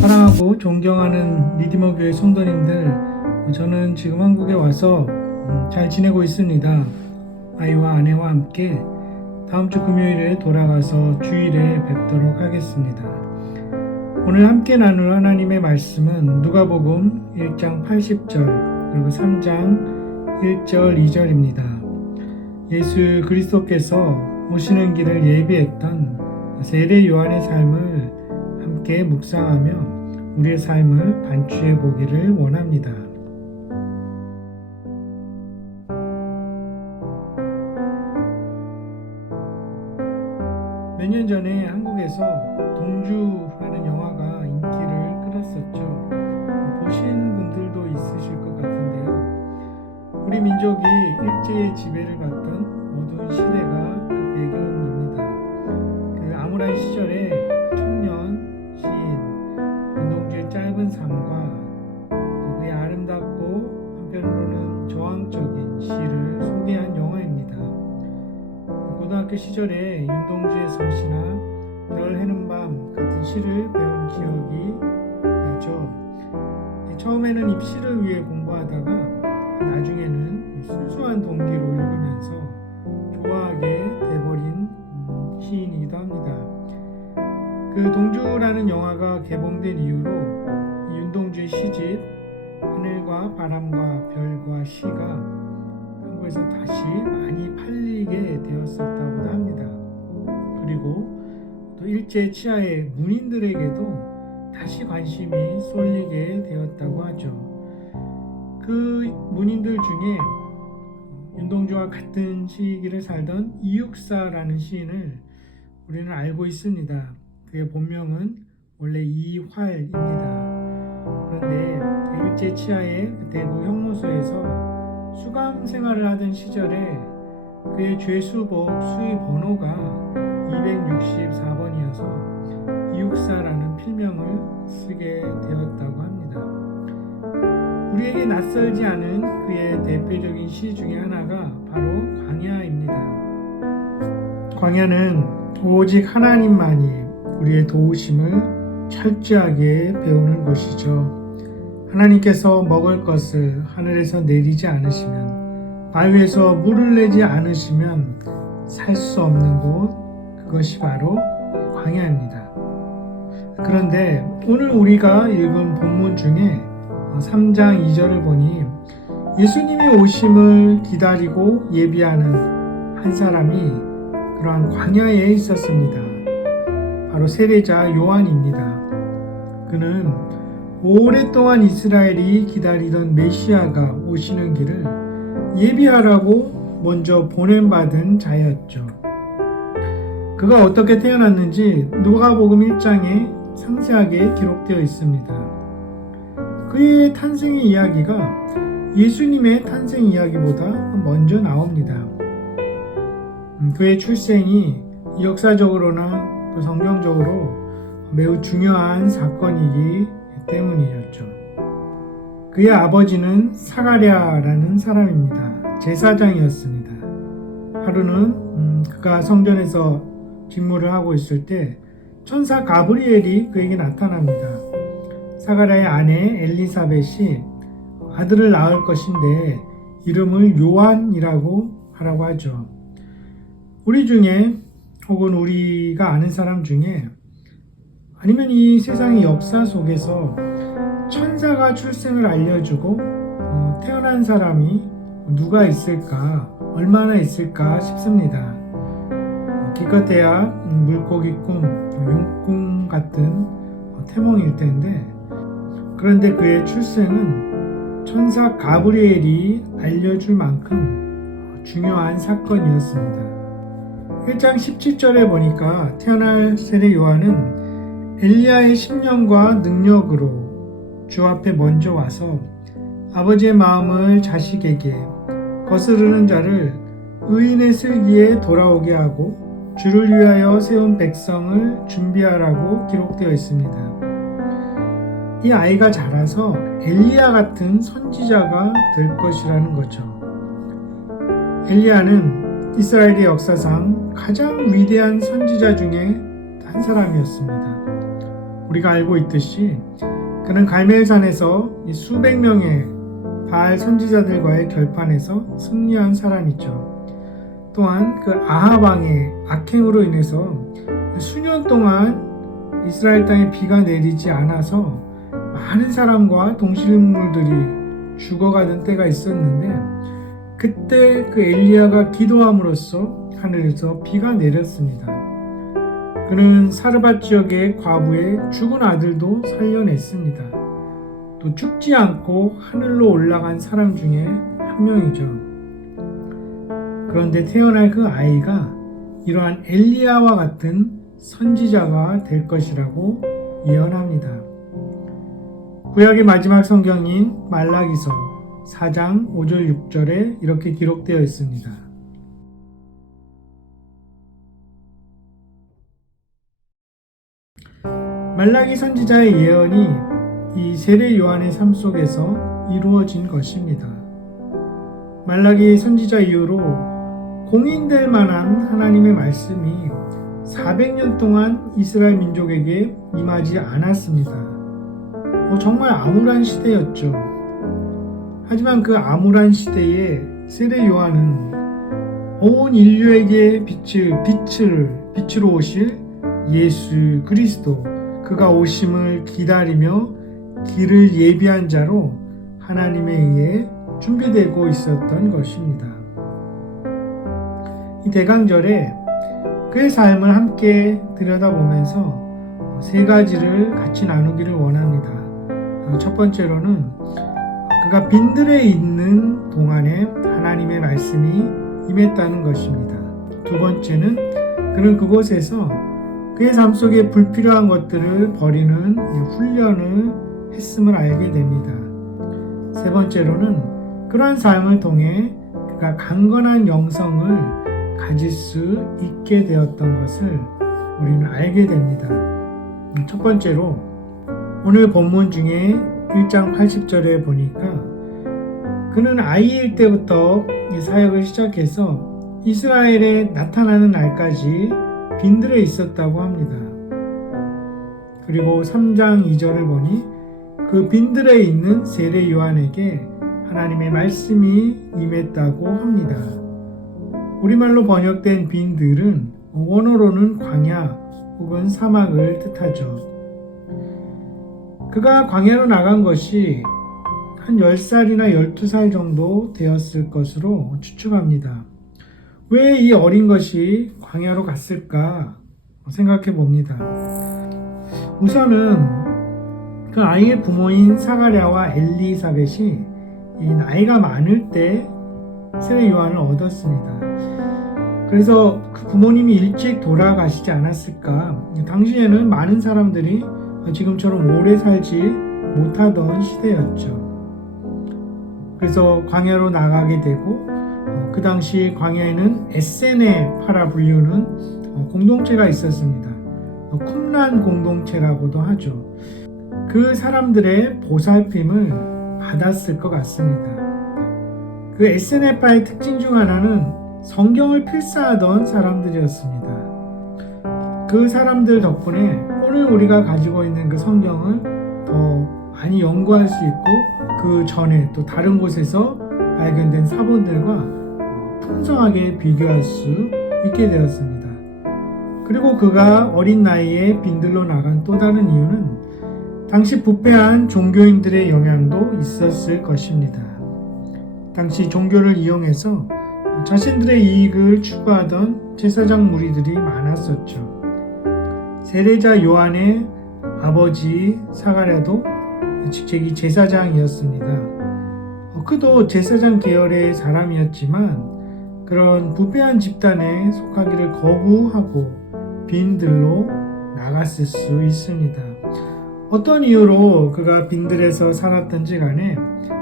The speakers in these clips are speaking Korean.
사랑하고 존경하는 리디머 교회 성도님들, 저는 지금 한국에 와서 잘 지내고 있습니다. 아이와 아내와 함께 다음 주 금요일에 돌아가서 주일에 뵙도록 하겠습니다. 오늘 함께 나눌 하나님의 말씀은 누가복음 1장 80절 그리고 3장 1절 2절입니다. 예수 그리스도께서 오시는 길을 예비했던 세례 요한의 삶을 함께 묵상하며 우리의 삶을 반추해 보기를 원합니다. 몇 년 전에 한국에서 동주라는 영화가 인기를 끌었었죠. 보신 분들도 있으실 것 같은데요. 우리 민족이 일제의 지배를 받던 어두운 시대가 그 배경입니다. 그 암울한 시절에 청년 시인 윤동주의 짧은 삶과 또 그의 아름답고 한편으로는 저항적인 시를 소개한 영화입니다. 고등학교 시절에 윤동주의 서시나 별 해는 밤 같은 시를 배운 기억이 나죠. 처음에는 입시를 위해 공부하다가 나중에는 순수한 동기로 읽으면서 좋아하게 돼버린 시인이기도 합니다. 그 동주라는 영화가 개봉된 이후로 윤동주의 시집 하늘과 바람과 별과 시가 한국에서 다시 많이 팔리게 되었었다고 합니다. 그리고 또 일제 치하의 문인들에게도 다시 관심이 쏠리게 되었다고 하죠. 그 문인들 중에 윤동주와 같은 시기를 살던 이육사라는 시인을 우리는 알고 있습니다. 그의 본명은 원래 이활입니다. 그런데 일제 치하의 대구 형무소에서 수감 생활을 하던 시절에 그의 죄수복 수의 번호가 264번이어서 이육사라는 필명을 쓰게 되었다고 합니다. 우리에게 낯설지 않은 그의 대표적인 시 중에 하나가 바로 광야입니다. 광야는 오직 하나님만이 우리의 도우심을 철저하게 배우는 곳이죠. 하나님께서 먹을 것을 하늘에서 내리지 않으시면, 바위에서 물을 내지 않으시면 살 수 없는 곳, 그것이 바로 광야입니다. 그런데 오늘 우리가 읽은 본문 중에 3장 2절을 보니 예수님이 오심을 기다리고 예비하는 한 사람이 그러한 광야에 있었습니다. 바로 세례자 요한입니다. 그는 오랫동안 이스라엘이 기다리던 메시아가 오시는 길을 예비하라고 먼저 보냄받은 자였죠. 그가 어떻게 태어났는지 누가복음 1장에 상세하게 기록되어 있습니다. 그의 탄생의 이야기가 예수님의 탄생 이야기보다 먼저 나옵니다. 그의 출생이 역사적으로나 또 성경적으로 매우 중요한 사건이기 때문이었죠. 그의 아버지는 사가랴라는 사람입니다. 제사장이었습니다. 하루는 그가 성전에서 직무를 하고 있을 때 천사 가브리엘이 그에게 나타납니다. 사가랴의 아내 엘리사벳이 아들을 낳을 것인데 이름을 요한이라고 하라고 하죠. 우리 중에 혹은 우리가 아는 사람 중에 아니면 이 세상의 역사 속에서 천사가 출생을 알려주고 태어난 사람이 누가 있을까, 얼마나 있을까 싶습니다. 기껏해야 물고기 꿈, 용꿈 같은 태몽일 텐데, 그런데 그의 출생은 천사 가브리엘이 알려줄 만큼 중요한 사건이었습니다. 1장 17절에 보니까 태어날 세례 요한은 엘리야의 심령과 능력으로 주 앞에 먼저 와서 아버지의 마음을 자식에게, 거스르는 자를 의인의 슬기에 돌아오게 하고 주를 위하여 세운 백성을 준비하라고 기록되어 있습니다. 이 아이가 자라서 엘리야 같은 선지자가 될 것이라는 거죠. 엘리야는 이스라엘의 역사상 가장 위대한 선지자 중에 한 사람이었습니다. 우리가 알고 있듯이 그는 갈멜산에서 수백 명의 바알 선지자들과의 결판에서 승리한 사람이죠. 또한 그 아합 왕의 악행으로 인해서 수년 동안 이스라엘 땅에 비가 내리지 않아서 많은 사람과 동식물들이 죽어가던 때가 있었는데, 그때 그 엘리야가 기도함으로써 하늘에서 비가 내렸습니다. 그는 사르밧 지역의 과부의 죽은 아들도 살려냈습니다. 또 죽지 않고 하늘로 올라간 사람 중에 한 명이죠. 그런데 태어날 그 아이가 이러한 엘리야와 같은 선지자가 될 것이라고 예언합니다. 구약의 마지막 성경인 말라기서 4장 5절 6절에 이렇게 기록되어 있습니다. 말라기 선지자의 예언이 이 세례 요한의 삶 속에서 이루어진 것입니다. 말라기 선지자 이후로 공인될 만한 하나님의 말씀이 400년 동안 이스라엘 민족에게 임하지 않았습니다. 정말 암울한 시대였죠. 하지만 그 암울한 시대에 세례 요한은 온 인류에게 빛으로 오실 예수 그리스도, 그가 오심을 기다리며 길을 예비한 자로 하나님에 의해 준비되고 있었던 것입니다. 이 대강절에 그의 삶을 함께 들여다보면서 세 가지를 같이 나누기를 원합니다. 첫 번째로는 그가 빈들에 있는 동안에 하나님의 말씀이 임했다는 것입니다. 두 번째는 그는 그곳에서 그의 삶 속에 불필요한 것들을 버리는 훈련을 했음을 알게 됩니다. 세 번째로는 그러한 삶을 통해 그가 강건한 영성을 가질 수 있게 되었던 것을 우리는 알게 됩니다. 첫 번째로 오늘 본문 중에 1장 80절에 보니까 그는 아이일 때부터 사역을 시작해서 이스라엘에 나타나는 날까지 빈들에 있었다고 합니다. 그리고 3장 2절을 보니 그 빈들에 있는 세례 요한에게 하나님의 말씀이 임했다고 합니다. 우리말로 번역된 빈들은 원어로는 광야 혹은 사막을 뜻하죠. 그가 광야로 나간 것이 한 10살이나 12살 정도 되었을 것으로 추측합니다. 왜 이 어린 것이 광야로 갔을까 생각해 봅니다. 우선은 그 아이의 부모인 사가랴와 엘리사벳이 이 나이가 많을 때 세례 요한을 얻었습니다. 그래서 그 부모님이 일찍 돌아가시지 않았을까. 당시에는 많은 사람들이 지금처럼 오래 살지 못하던 시대였죠. 그래서 광야로 나가게 되고 그 당시 광야에는 에세네파라 불리우는 공동체가 있었습니다. 쿰란 공동체라고도 하죠. 그 사람들의 보살핌을 받았을 것 같습니다. 그 에세네파의 특징 중 하나는 성경을 필사하던 사람들이었습니다. 그 사람들 덕분에 오늘 우리가 가지고 있는 그 성경을 더 많이 연구할 수 있고 그 전에 또 다른 곳에서 발견된 사본들과 풍성하게 비교할 수 있게 되었습니다. 그리고 그가 어린 나이에 빈들로 나간 또 다른 이유는 당시 부패한 종교인들의 영향도 있었을 것입니다. 당시 종교를 이용해서 자신들의 이익을 추구하던 제사장 무리들이 많았었죠. 세례자 요한의 아버지 사가랴도 직책이 제사장이었습니다. 그도 제사장 계열의 사람이었지만 그런 부패한 집단에 속하기를 거부하고 빈들로 나갔을 수 있습니다. 어떤 이유로 그가 빈들에서 살았던지 간에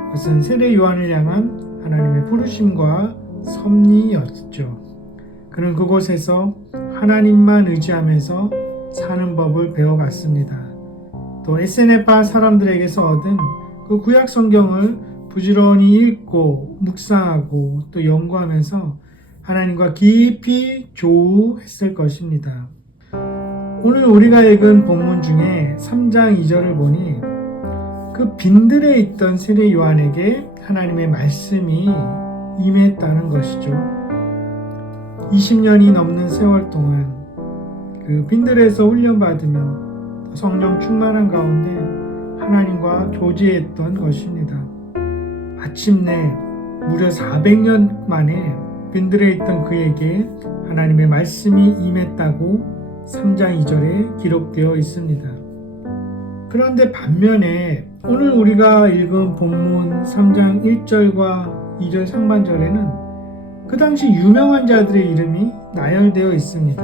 그것은 세례 요한을 향한 하나님의 부르심과 섭리였죠. 그는 그곳에서 하나님만 의지하면서 사는 법을 배워갔습니다. 또 에세네파 사람들에게서 얻은 그 구약 성경을 부지런히 읽고 묵상하고 또 연구하면서 하나님과 깊이 조우했을 것입니다. 오늘 우리가 읽은 본문 중에 3장 2절을 보니 그 빈들에 있던 세례 요한에게 하나님의 말씀이 임했다는 것이죠. 20년이 넘는 세월 동안 그 빈들에서 훈련받으며 성령 충만한 가운데 하나님과 교제했던 것입니다. 마침내 무려 400년 만에 빈들에 있던 그에게 하나님의 말씀이 임했다고 3장 2절에 기록되어 있습니다. 그런데 반면에 오늘 우리가 읽은 본문 3장 1절과 2절 상반절에는 그 당시 유명한 자들의 이름이 나열되어 있습니다.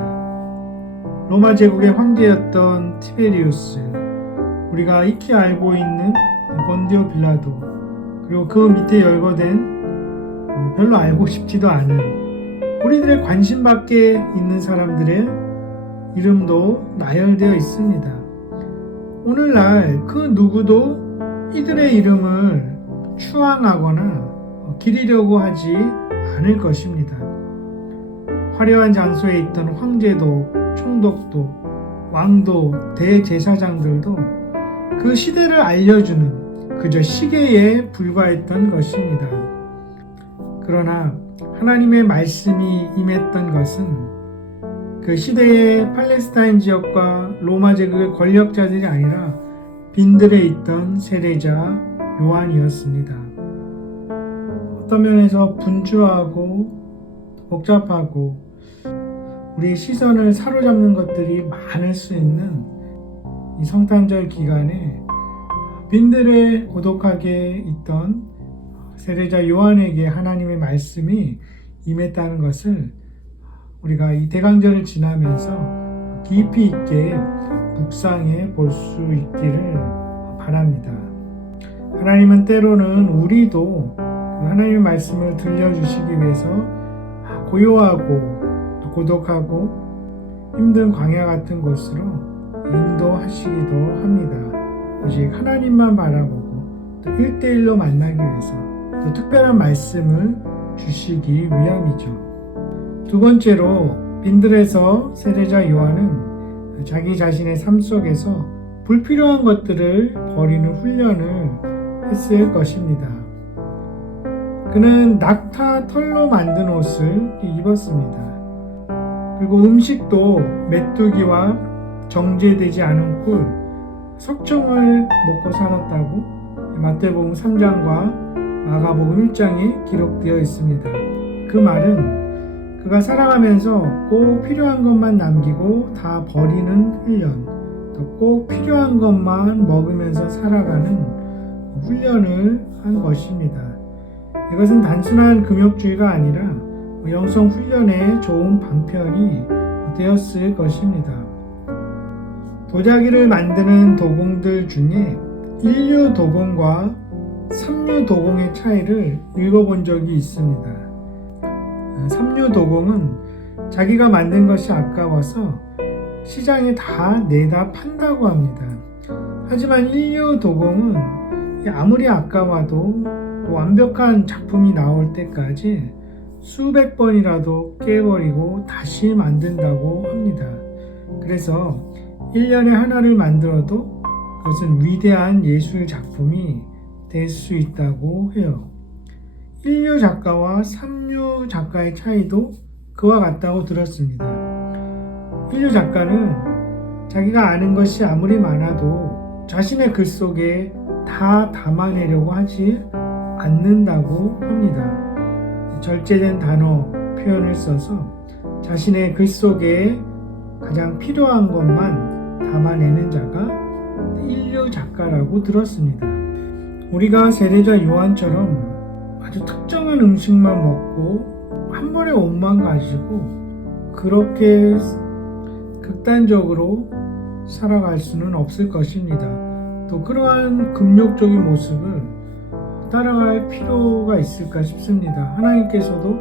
로마 제국의 황제였던 티베리우스, 우리가 익히 알고 있는 본디오 빌라도, 그리고 그 밑에 열거된 별로 알고 싶지도 않은 우리들의 관심 밖에 있는 사람들의 이름도 나열되어 있습니다. 오늘날 그 누구도 이들의 이름을 추앙하거나 기리려고 하지 않을 것입니다. 화려한 장소에 있던 황제도, 총독도, 왕도, 대제사장들도 그 시대를 알려주는 그저 시계에 불과했던 것입니다. 그러나 하나님의 말씀이 임했던 것은 그 시대의 팔레스타인 지역과 로마 제국의 권력자들이 아니라 빈들에 있던 세례자 요한이었습니다. 어떤 면에서 분주하고 복잡하고 우리의 시선을 사로잡는 것들이 많을 수 있는 이 성탄절 기간에 빈들에 고독하게 있던 세례자 요한에게 하나님의 말씀이 임했다는 것을 우리가 이 대강절을 지나면서 깊이 있게 묵상해 볼 수 있기를 바랍니다. 하나님은 때로는 우리도 하나님의 말씀을 들려주시기 위해서 고요하고 고독하고 힘든 광야 같은 곳으로 인도하시기도 합니다. 오직 하나님만 바라보고 또 1대1로 만나기 위해서 또 특별한 말씀을 주시기 위함이죠. 두 번째로 빈들에서 세례자 요한은 자기 자신의 삶 속에서 불필요한 것들을 버리는 훈련을 했을 것입니다. 그는 낙타 털로 만든 옷을 입었습니다. 그리고 음식도 메뚜기와 정제되지 않은 꿀, 석청을 먹고 살았다고 마태복음 3장과 마가복음 1장에 기록되어 있습니다. 그 말은 그가 살아가면서 꼭 필요한 것만 남기고 다 버리는 훈련, 또 꼭 필요한 것만 먹으면서 살아가는 훈련을 한 것입니다. 이것은 단순한 금욕주의가 아니라 영성 훈련의 좋은 방편이 되었을 것입니다. 도자기를 만드는 도공들 중에 일류 도공과 삼류 도공의 차이를 읽어본 적이 있습니다. 삼류 도공은 자기가 만든 것이 아까워서 시장에 다 내다 판다고 합니다. 하지만 일류 도공은 아무리 아까워도 완벽한 작품이 나올 때까지 수백 번이라도 깨버리고 다시 만든다고 합니다. 그래서 1년에 하나를 만들어도 그것은 위대한 예술 작품이 될 수 있다고 해요. 1류 작가와 3류 작가의 차이도 그와 같다고 들었습니다. 1류 작가는 자기가 아는 것이 아무리 많아도 자신의 글 속에 다 담아내려고 하지 않는다고 합니다. 절제된 단어, 표현을 써서 자신의 글 속에 가장 필요한 것만 담아내는 자가 1류 작가라고 들었습니다. 우리가 세례자 요한처럼 아주 특정한 음식만 먹고 한 번에 옷만 가지고 그렇게 극단적으로 살아갈 수는 없을 것입니다. 또 그러한 금욕적인 모습을 따라갈 필요가 있을까 싶습니다. 하나님께서도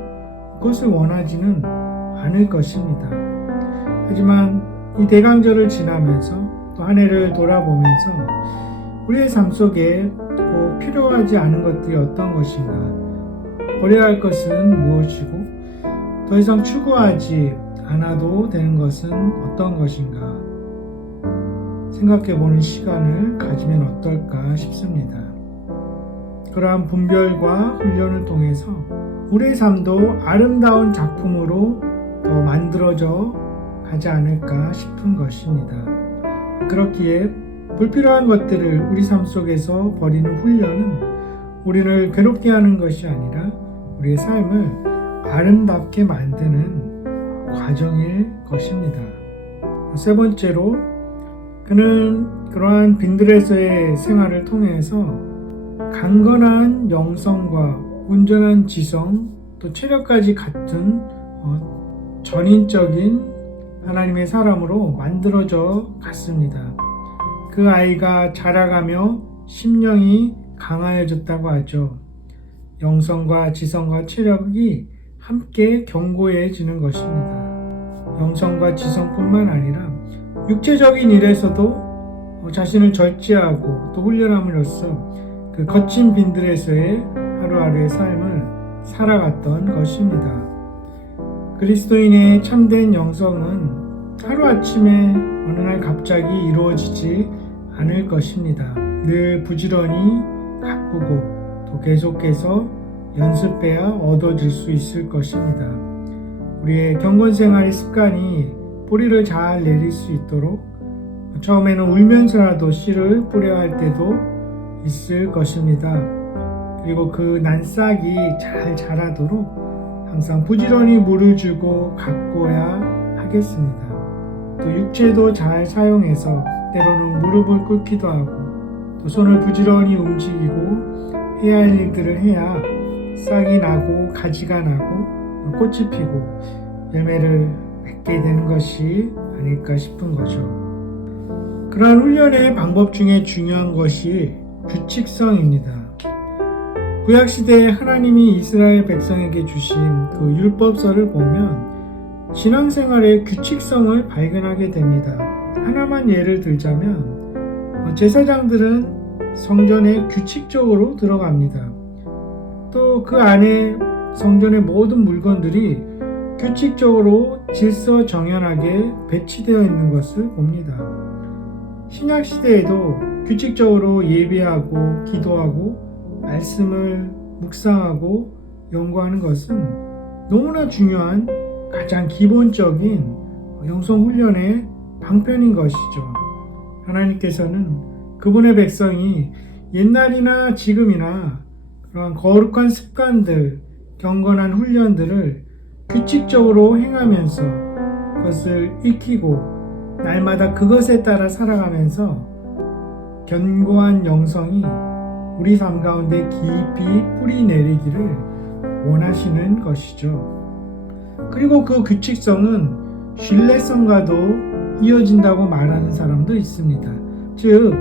그것을 원하지는 않을 것입니다. 하지만 이 대강절을 지나면서 또 한 해를 돌아보면서 우리의 삶 속에 꼭 필요하지 않은 것들이 어떤 것인가, 버려야 할 것은 무엇이고 더 이상 추구하지 않아도 되는 것은 어떤 것인가 생각해보는 시간을 가지면 어떨까 싶습니다. 그러한 분별과 훈련을 통해서 우리의 삶도 아름다운 작품으로 더 만들어져 가지 않을까 싶은 것입니다. 그렇기에 불필요한 것들을 우리 삶 속에서 버리는 훈련은 우리를 괴롭게 하는 것이 아니라 우리의 삶을 아름답게 만드는 과정일 것입니다. 세 번째로 그는 그러한 빈들에서의 생활을 통해서 강건한 영성과 온전한 지성 또 체력까지 갖춘 전인적인 하나님의 사람으로 만들어져 갔습니다. 그 아이가 자라가며 심령이 강하여졌다고 하죠. 영성과 지성과 체력이 함께 견고해지는 것입니다. 영성과 지성뿐만 아니라 육체적인 일에서도 자신을 절제하고 또 훈련함으로써 그 거친 빈들에서의 하루하루의 삶을 살아갔던 것입니다. 그리스도인의 참된 영성은 하루아침에 어느 날 갑자기 이루어지지 않을 것입니다. 늘 부지런히 가꾸고 또 계속해서 연습해야 얻어질 수 있을 것입니다. 우리의 경건생활의 습관이 뿌리를 잘 내릴 수 있도록 처음에는 울면서라도 씨를 뿌려야 할 때도 있을 것입니다. 그리고 그 난싹이 잘 자라도록 항상 부지런히 물을 주고 가꿔야 하겠습니다. 또 육체도 잘 사용해서 때로는 무릎을 꿇기도 하고 또 손을 부지런히 움직이고 해야 할 일들을 해야 싹이 나고 가지가 나고 꽃이 피고 열매를 맺게 되는 것이 아닐까 싶은 거죠. 그러한 훈련의 방법 중에 중요한 것이 규칙성입니다. 구약시대에 하나님이 이스라엘 백성에게 주신 그 율법서를 보면 신앙생활의 규칙성을 발견하게 됩니다. 하나만 예를 들자면 제사장들은 성전에 규칙적으로 들어갑니다. 또 그 안에 성전의 모든 물건들이 규칙적으로 질서정연하게 배치되어 있는 것을 봅니다. 신약시대에도 규칙적으로 예배하고 기도하고 말씀을 묵상하고 연구하는 것은 너무나 중요한 가장 기본적인 영성훈련의 방편인 것이죠. 하나님께서는 그분의 백성이 옛날이나 지금이나 그러한 거룩한 습관들, 경건한 훈련들을 규칙적으로 행하면서 그것을 익히고 날마다 그것에 따라 살아가면서 견고한 영성이 우리 삶 가운데 깊이 뿌리 내리기를 원하시는 것이죠. 그리고 그 규칙성은 신뢰성과도 이어진다고 말하는 사람도 있습니다. 즉,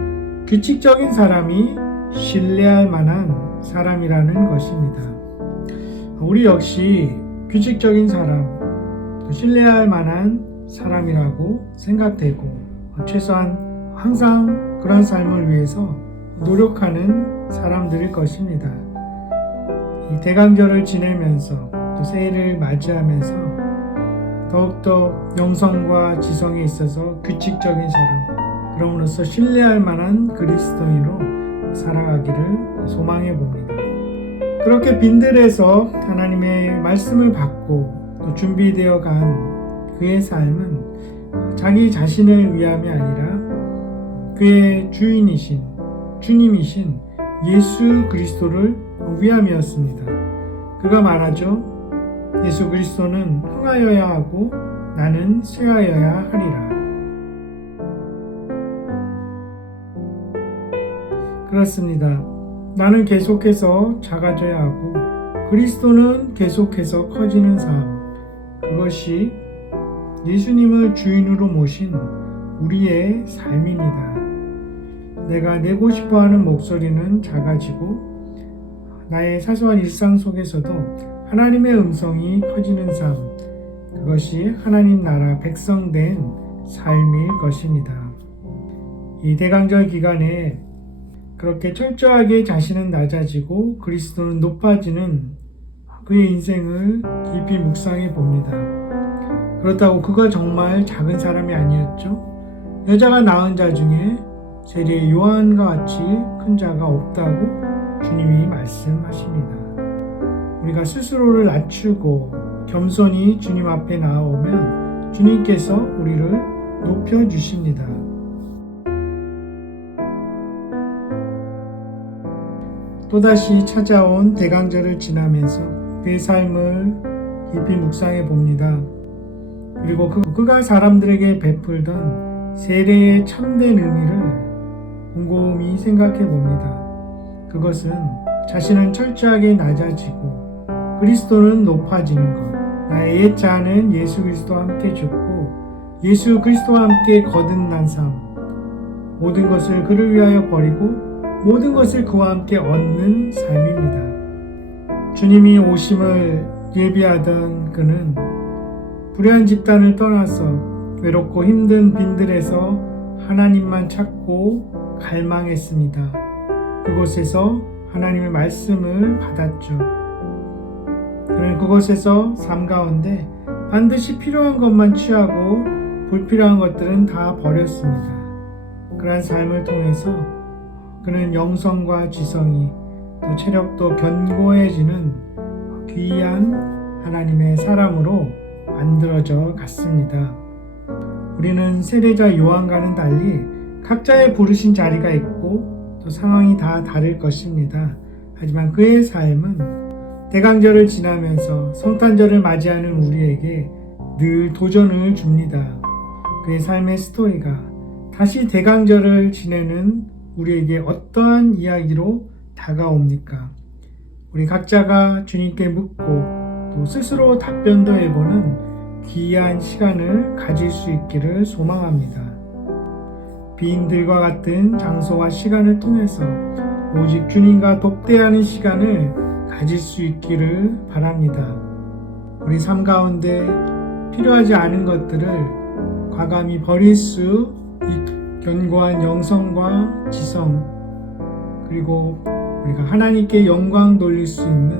규칙적인 사람이 신뢰할 만한 사람이라는 것입니다. 우리 역시 규칙적인 사람, 신뢰할 만한 사람이라고 생각되고 최소한 항상 그런 삶을 위해서 노력하는 사람들일 것입니다. 이 대강절을 지내면서 또 새해를 맞이하면서 더욱더 영성과 지성에 있어서 규칙적인 사람, 그럼으로써 신뢰할 만한 그리스도인으로 살아가기를 소망해 봅니다. 그렇게 빈들에서 하나님의 말씀을 받고 또 준비되어 간 그의 삶은 자기 자신을 위함이 아니라 그의 주님이신 예수 그리스도를 위함이었습니다. 그가 말하죠. 예수 그리스도는 흥하여야 하고 나는 쇠하여야 하리라. 그렇습니다. 나는 계속해서 작아져야 하고 그리스도는 계속해서 커지는 삶, 그것이 예수님을 주인으로 모신 우리의 삶입니다. 내가 내고 싶어하는 목소리는 작아지고 나의 사소한 일상 속에서도 하나님의 음성이 커지는 삶, 그것이 하나님 나라 백성된 삶일 것입니다. 이 대강절 기간에 그렇게 철저하게 자신은 낮아지고 그리스도는 높아지는 그의 인생을 깊이 묵상해 봅니다. 그렇다고 그가 정말 작은 사람이 아니었죠. 여자가 낳은 자 중에 세례 요한과 같이 큰 자가 없다고 주님이 말씀하십니다. 우리가 스스로를 낮추고 겸손히 주님 앞에 나아오면 주님께서 우리를 높여주십니다. 또다시 찾아온 대강절을 지나면서 그의 삶을 깊이 묵상해 봅니다. 그리고 그가 사람들에게 베풀던 세례의 참된 의미를 곰곰이 생각해 봅니다. 그것은 자신은 철저하게 낮아지고 그리스도는 높아지는 것, 나의 옛 자아는 예수 그리스도와 함께 죽고 예수 그리스도와 함께 거듭난 삶, 모든 것을 그를 위하여 버리고 모든 것을 그와 함께 얻는 삶입니다. 주님이 오심을 예비하던 그는 불의한 집단을 떠나서 외롭고 힘든 빈들에서 하나님만 찾고 갈망했습니다. 그곳에서 하나님의 말씀을 받았죠. 그는 그곳에서 삶 가운데 반드시 필요한 것만 취하고 불필요한 것들은 다 버렸습니다. 그러한 삶을 통해서 그는 영성과 지성이 또 체력도 견고해지는 귀한 하나님의 사람으로 만들어져 갔습니다. 우리는 세례자 요한과는 달리 각자의 부르신 자리가 있고 또 상황이 다 다를 것입니다. 하지만 그의 삶은 대강절을 지나면서 성탄절을 맞이하는 우리에게 늘 도전을 줍니다. 그의 삶의 스토리가 다시 대강절을 지내는 우리에게 어떠한 이야기로 다가옵니까? 우리 각자가 주님께 묻고 또 스스로 답변도 해보는 귀한 시간을 가질 수 있기를 소망합니다. 비인들과 같은 장소와 시간을 통해서 오직 주님과 독대하는 시간을 가질 수 있기를 바랍니다. 우리 삶 가운데 필요하지 않은 것들을 과감히 버릴 수 있도록 견고한 영성과 지성, 그리고 우리가 하나님께 영광 돌릴 수 있는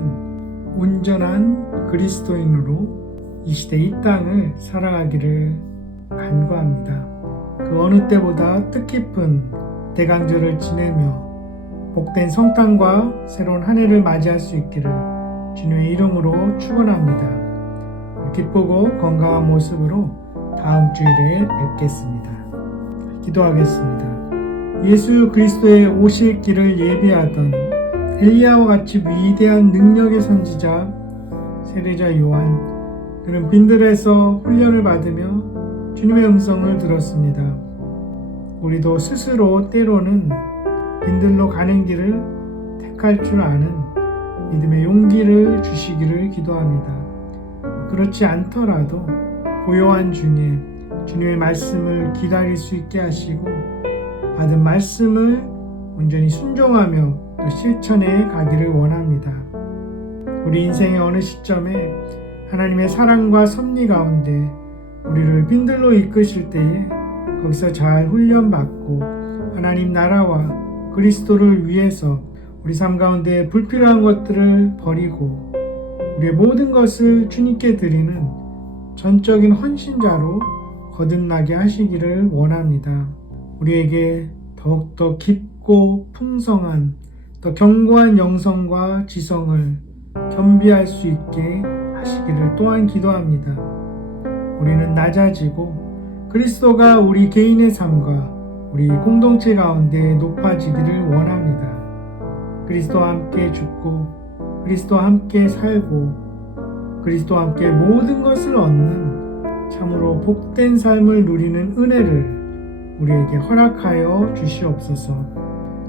온전한 그리스도인으로 이 시대 이 땅을 살아가기를 간구합니다. 그 어느 때보다 뜻깊은 대강절을 지내며 복된 성탄과 새로운 한 해를 맞이할 수 있기를 주님의 이름으로 축원합니다. 기쁘고 건강한 모습으로 다음 주일에 뵙겠습니다. 기도하겠습니다. 예수 그리스도의 오실 길을 예비하던 엘리야와 같이 위대한 능력의 선지자 세례자 요한, 그는 빈들에서 훈련을 받으며 주님의 음성을 들었습니다. 우리도 스스로 때로는 빈들로 가는 길을 택할 줄 아는 믿음의 용기를 주시기를 기도합니다. 그렇지 않더라도 고요한 중에 주님의 말씀을 기다릴 수 있게 하시고 받은 말씀을 온전히 순종하며 또 실천해 가기를 원합니다. 우리 인생의 어느 시점에 하나님의 사랑과 섭리 가운데 우리를 빈들로 이끄실 때에 거기서 잘 훈련받고 하나님 나라와 그리스도를 위해서 우리 삶 가운데 불필요한 것들을 버리고 우리의 모든 것을 주님께 드리는 전적인 헌신자로 거듭나게 하시기를 원합니다. 우리에게 더욱더 깊고 풍성한 더 견고한 영성과 지성을 겸비할 수 있게 하시기를 또한 기도합니다. 우리는 낮아지고 그리스도가 우리 개인의 삶과 우리 공동체 가운데 높아지기를 원합니다. 그리스도와 함께 죽고 그리스도와 함께 살고 그리스도와 함께 모든 것을 얻는 참으로 복된 삶을 누리는 은혜를 우리에게 허락하여 주시옵소서.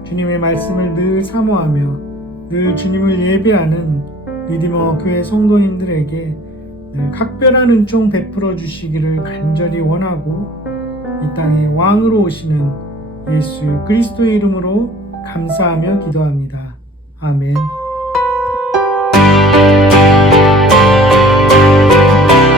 주님의 말씀을 늘 사모하며 늘 주님을 예배하는 리디머 교회 성도님들에게 늘 각별한 은총 베풀어 주시기를 간절히 원하고 이 땅에 왕으로 오시는 예수 그리스도의 이름으로 감사하며 기도합니다. 아멘.